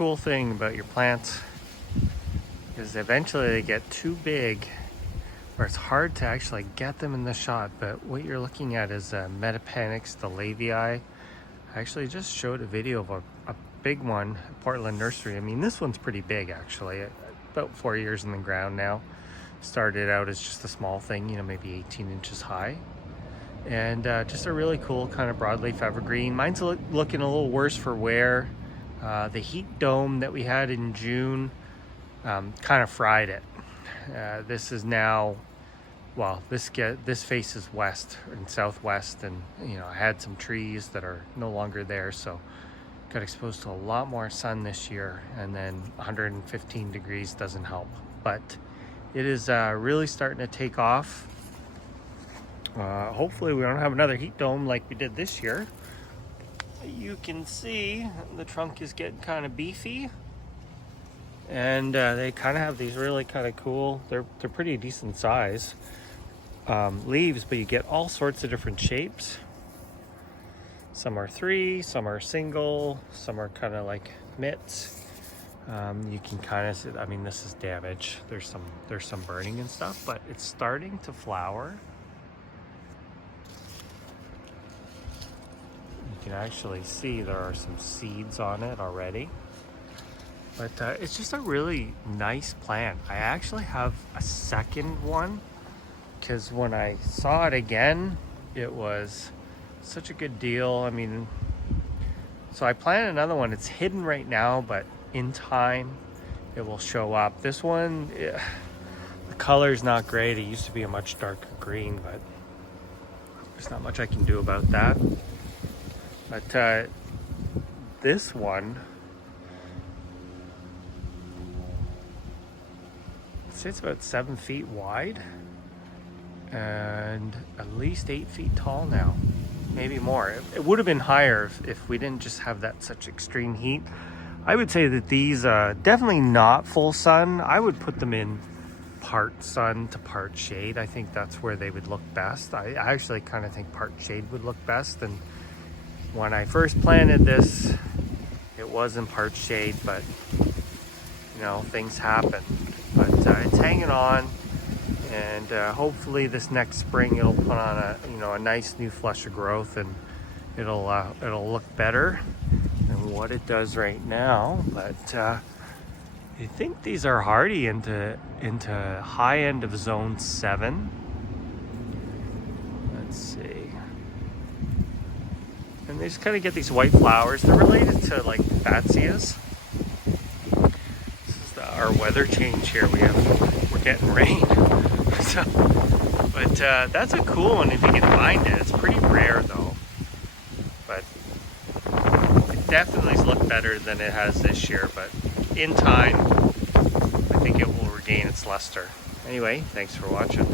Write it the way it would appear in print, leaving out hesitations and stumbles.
cool thing about your plants is eventually they get too big where it's hard to actually get them in the shot. But what you're looking at is a Metapanax delavayi. I actually just showed a video of a big one at Portland Nursery. I mean, this one's pretty big actually, about 4 years in the ground now. Started out as just a small thing, you know, maybe 18 inches high. And just a really cool kind of broadleaf evergreen. Mine's looking a little worse for wear. The heat dome that we had in June kind of fried it. This is now, well, this faces west and southwest, and you know, I had some trees that are no longer there, so got exposed to a lot more sun this year, and then 115 degrees doesn't help. But it is really starting to take off. Hopefully we don't have another heat dome like we did this year. You can see the trunk is getting kind of beefy, and they kind of have these really kind of cool, they're pretty decent size leaves, but you get all sorts of different shapes. Some are 3, some are single, some are kind of like mitts. You can kind of see, I mean, this is damage. There's some burning and stuff, but it's starting to flower. You can actually see there are some seeds on it already. But it's just a really nice plant. I actually have a second one because when I saw it again, it was such a good deal. I mean, so I planted another one. It's hidden right now, but in time it will show up. This one, the color's not great. It used to be a much darker green, but there's not much I can do about that. But this one, I'd say it's about 7 feet wide and at least 8 feet tall now, maybe more. It would have been higher if we didn't just have that such extreme heat. I would say that these definitely not full sun. I would put them in part sun to part shade. I think that's where they would look best. I actually kind of think part shade would look best, and when I first planted this, it was in part shade, but you know, things happen. But it's hanging on, and hopefully this next spring it'll put on a nice new flush of growth, and it'll look better than what it does right now. But I think these are hardy into high end of zone 7. Let's see. And they just kind of get these white flowers. They're related to like Batsias. This is our weather change here. We're getting rain. So, but that's a cool one if you can find it. It's pretty rare though. But it definitely looks better than it has this year. But in time, I think it will regain its luster. Anyway, thanks for watching.